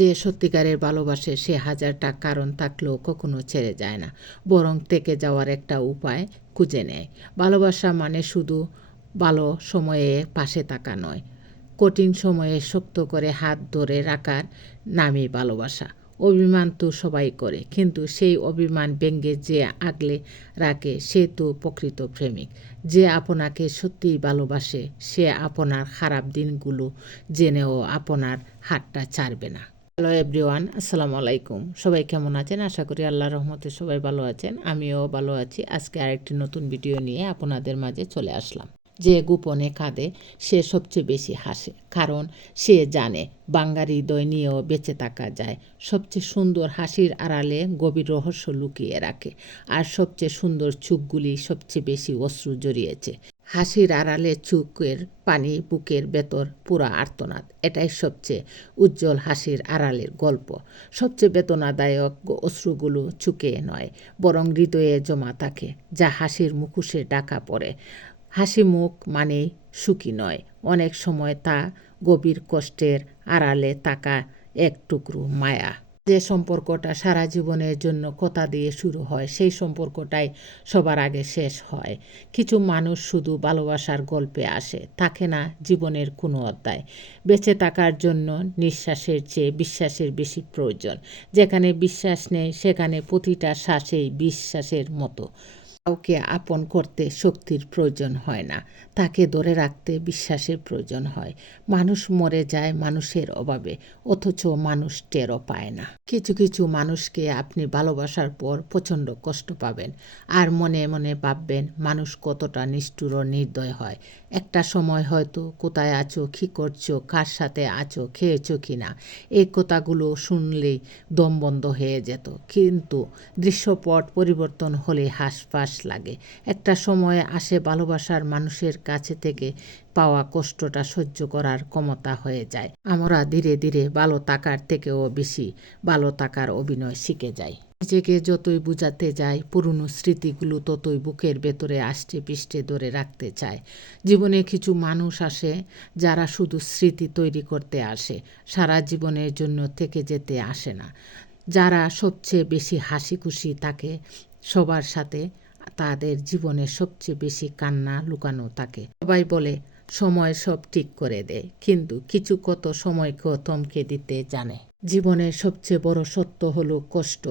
যে সত্যিকারের ভালোবাসে সে হাজারটা কারণ থাকলেও কখনো ছেড়ে যায় না, বরং থেকে যাওয়ার একটা উপায় খুঁজে নেয়। ভালোবাসা মানে শুধু ভালো সময়ে পাশে থাকা নয়, কঠিন সময়ে শক্ত করে হাত ধরে রাখার নামই ভালোবাসা। অভিমান তো সবাই করে, কিন্তু সেই অভিমান ভেঙে যে আগলে রাখে সে তো প্রকৃত প্রেমিক। যে আপনাকে সত্যিই ভালোবাসে সে আপনার খারাপ দিনগুলো জেনেও আপনার হাতটা ছাড়বে না। হ্যালো এভরিওয়ান, আসসালামু আলাইকুম। সবাই কেমন আছেন? আশা করি আল্লাহর রহমতে সবাই ভালো আছেন। আমিও ভালো আছি। আজকে আরেকটি নতুন ভিডিও নিয়ে আপনাদের মাঝে চলে আসলাম। যে গোপনে কাঁদে সে সবচেয়ে বেশি হাসে, কারণ সে জানে বাঙার হৃদয় নিয়েও বেঁচে থাকা যায়। সবচেয়ে সুন্দর হাসির আড়ালে গভীর রহস্য লুকিয়ে রাখে, আর সবচেয়ে সুন্দর চোখগুলি সবচেয়ে বেশি অশ্রু জড়িয়েছে। হাসির আড়ালে চোখের পানি, বুকের ভেতর পুরা আর্তনাদ, এটাই সবচেয়ে উজ্জ্বল হাসির আড়ালের গল্প। সবচেয়ে বেদনাদায়ক অশ্রুগুলো চুকে নয়, বরং হৃদয়ে জমা থাকে, যা হাসির মুখোশে ঢাকা পড়ে। হাসি মুখ মানেই সুখী নয়, অনেক সময় তা গভীর কষ্টের আড়ালে থাকা এক টুকরো মায়া। যে সম্পর্কটা সারা জীবনের জন্য কথা দিয়ে শুরু হয়, সেই সম্পর্কটাই সবার আগে শেষ হয়। কিছু মানুষ শুধু ভালোবাসার গল্পে আসে, থাকে না জীবনের কোনো অধ্যায়। বেঁচে থাকার জন্য নিঃশ্বাসের চেয়ে বিশ্বাসের বেশি প্রয়োজন। যেখানে বিশ্বাস নেই সেখানে প্রতিটা শ্বাসেই বিশ্বাসের মতো। কাউকে আপন করতে শক্তির প্রয়োজন হয় না, তাকে ধরে রাখতে বিশ্বাসের প্রয়োজন হয়। মানুষ মরে যায় মানুষের অভাবে, অথচ মানুষ টেরও পায় না। কিছু কিছু মানুষকে আপনি ভালোবাসার পর প্রচণ্ড কষ্ট পাবেন, আর মনে মনে ভাববেন মানুষ কতটা নিষ্ঠুর ও নির্দয় হয়। একটা সময় হয়তো কোথায় আছো, কী করছো, কার সাথে আছো, খেয়েছো কি না, এই কথাগুলো শুনলেই দম বন্ধ হয়ে যেত। কিন্তু দৃশ্যপট পরিবর্তন হলে হাঁসফাঁস লাগে। একটা সময় আসে ভালোবাসার মানুষের কাছে থেকে পাওয়া কষ্টটা সহ্য করার ক্ষমতা হয়ে যায়। আমরা ধীরে ধীরে ভালো থাকার থেকেও বেশি ভালো থাকার অভিনয় শিখে যাই। নিজেকে যতই বুঝাতে যাই, পুরনো স্মৃতিগুলো ততই বুকের ভেতরে আষ্টে পিষ্টে ধরে রাখতে চায়। জীবনে কিছু মানুষ আসে যারা শুধু স্মৃতি তৈরি করতে আসে, সারা জীবনের জন্য থেকে যেতে আসে না। যারা সবচেয়ে বেশি হাসি খুশি থাকে সবার সাথে, তাদের জীবনে সবচেয়ে বেশি কান্না লুকানো থাকে। সবাই বলে সময় সব ঠিক করে দেয়, কিন্তু কিছু কত সময়কেও থমকে দিতে জানে। জীবনের সবচেয়ে বড় সত্য হলো কষ্ট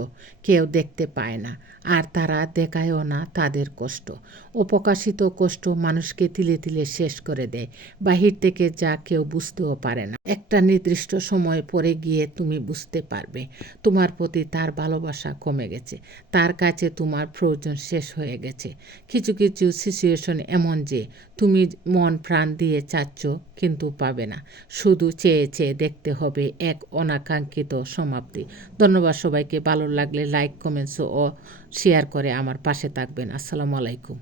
কেউ দেখতে পায় না, আর তারা দেখায়ও না তাদের কষ্ট। অপ্রকাশিত কষ্ট মানুষকে তিলে তিলে শেষ করে দেয়, বাহির থেকে যা কেউ বুঝতেও পারে না। একটা নির্দিষ্ট সময় পরে গিয়ে তুমি বুঝতে পারবে তোমার প্রতি তার ভালোবাসা কমে গেছে, তার কাছে তোমার প্রয়োজন শেষ হয়ে গেছে। কিছু কিছু সিচুয়েশন এমন যে তুমি মন প্রাণ দিয়ে চাচ্ছ কিন্তু পাবে না, শুধু চেয়ে চেয়ে দেখতে হবে এক অনাকাঙ্ক্ষিত সমাপ্তি। ধন্যবাদ সবাইকে। ভালো লাগলে লাইক, কমেন্টস ও শেয়ার করে আমার পাশে থাকবেন। আসসালামু আলাইকুম।